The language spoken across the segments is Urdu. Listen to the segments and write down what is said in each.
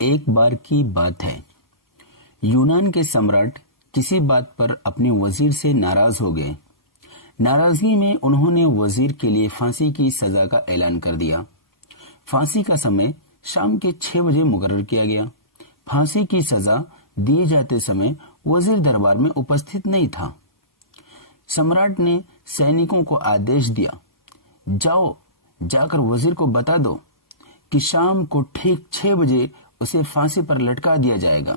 ایک بار کی بات ہے، یونان کے سمراٹ کسی بات پر اپنے وزیر سے ناراض ہو گئے۔ ناراضگی میں انہوں نے وزیر کے لیے پھانسی کی سزا کا اعلان کر دیا۔ پھانسی کا سمے شام کے 6 بجے مقرر کیا گیا۔ پھانسی کی سزا دیے جاتے سمے وزیر دربار میں اپستھت نہیں تھا۔ سمراٹ نے سینکوں کو آدیش دیا، جاؤ جا کر وزیر کو بتا دو کہ شام کو ٹھیک 6 بجے اسے پھانسی پر لٹکا دیا جائے گا۔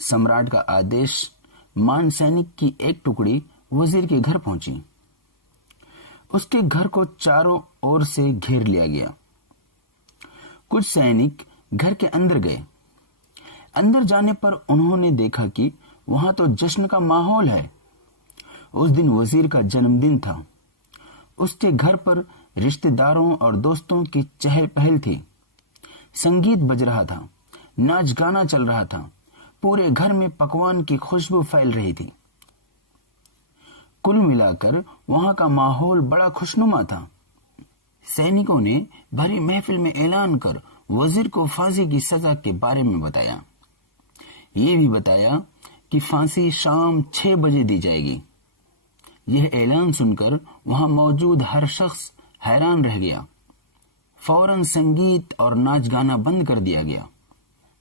سمراٹ کا آدیش مان سینک کی ایک ٹکڑی وزیر کے گھر پہنچی۔ اس کے گھر کو چاروں اور سے گھیر لیا گیا۔ کچھ سینک گھر کے اندر گئے۔ اندر جانے پر انہوں نے دیکھا کہ وہاں تو جشن کا ماحول ہے۔ اس دن وزیر کا جنم دن تھا۔ اس کے گھر پر رشتہ داروں اور دوستوں کی چہل پہل تھی۔ سنگیت بج رہا تھا، ناچ گانا چل رہا تھا، پورے گھر میں پکوان کی خوشبو پھیل رہی تھی۔ کل ملا کر وہاں کا ماحول بڑا خوشنما تھا۔ سینکوں نے بھری محفل میں اعلان کر وزیر کو پھانسی کی سزا کے بارے میں بتایا۔ یہ بھی بتایا کہ پھانسی شام 6 بجے دی جائے گی۔ یہ اعلان سن کر وہاں موجود ہر شخص حیران رہ گیا۔ فوراً سنگیت اور ناچ گانا بند کر دیا گیا۔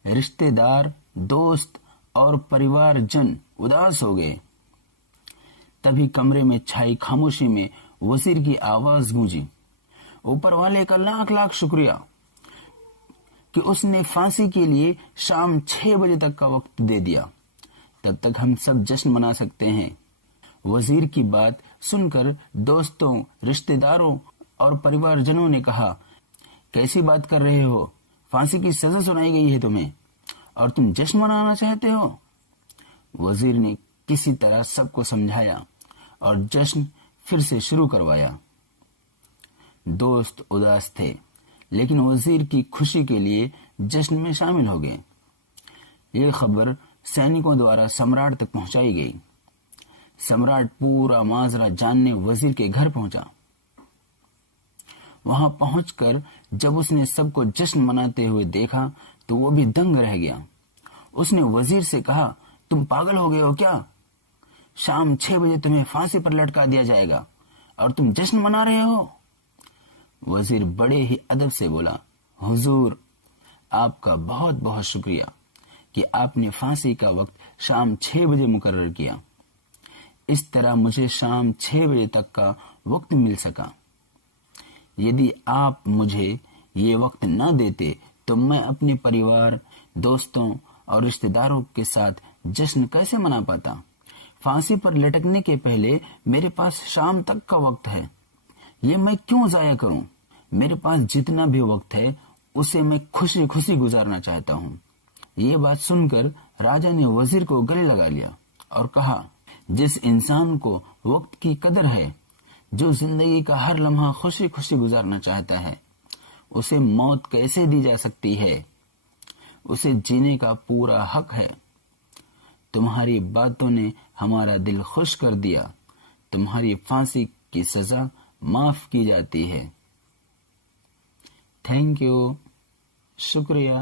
رشتہ دار، دوست اور پریوار جن اداس ہو گئے۔ تبھی کمرے میں چھائی خاموشی میں وزیر کی آواز گونجی، اوپر والے کا لاکھ لاکھ شکریہ کہ اس نے پھانسی کے لیے شام 6 بجے تک کا وقت دے دیا۔ تب تک ہم سب جشن منا سکتے ہیں۔ وزیر کی بات سن کر دوستوں، رشتہ داروں اور پریوار جنوں نے کہا، کیسی بات کر رہے ہو؟ پھانسی کی سزا سنائی گئی ہے تمہیں اور تم جشن منانا چاہتے ہو؟ وزیر نے کسی طرح سب کو سمجھایا اور جشن پھر سے شروع کروایا۔ دوست اداس تھے، لیکن وزیر کی خوشی کے لیے جشن میں شامل ہو گئے۔ یہ خبر سینکوں دوارا سمراٹ تک پہنچائی گئی۔ سمراٹ پورا ماجرا جاننے وزیر کے گھر پہنچا۔ وہاں پہنچ کر جب اس نے سب کو جشن مناتے ہوئے دیکھا تو وہ بھی دنگ رہ گیا۔ اس نے وزیر سے کہا، تم پاگل ہو گئے ہو کیا؟ شام 6 بجے تمہیں پھانسی پر لٹکا دیا جائے گا اور تم جشن منا رہے ہو؟ وزیر بڑے ہی ادب سے بولا، حضور، آپ کا بہت بہت شکریہ کہ آپ نے پھانسی کا وقت شام 6 بجے مقرر کیا۔ اس طرح مجھے شام 6 بجے تک کا وقت مل سکا۔ یدی آپ مجھے یہ وقت نہ دیتے تو میں اپنے پریوار، دوستوں اور رشتہ داروں کے ساتھ جشن کیسے منا پاتا؟ پھانسی پر لٹکنے کے پہلے میرے پاس شام تک کا وقت ہے، یہ میں کیوں ضائع کروں؟ میرے پاس جتنا بھی وقت ہے اسے میں خوشی خوشی گزارنا چاہتا ہوں۔ یہ بات سن کر راجا نے وزیر کو گلے لگا لیا اور کہا، جس انسان کو وقت کی قدر ہے، جو زندگی کا ہر لمحہ خوشی خوشی گزارنا چاہتا ہے، اسے موت کیسے دی جا سکتی ہے؟ اسے جینے کا پورا حق ہے۔ تمہاری باتوں نے ہمارا دل خوش کر دیا۔ تمہاری پھانسی کی سزا معاف کی جاتی ہے۔ تھینک یو، شکریہ۔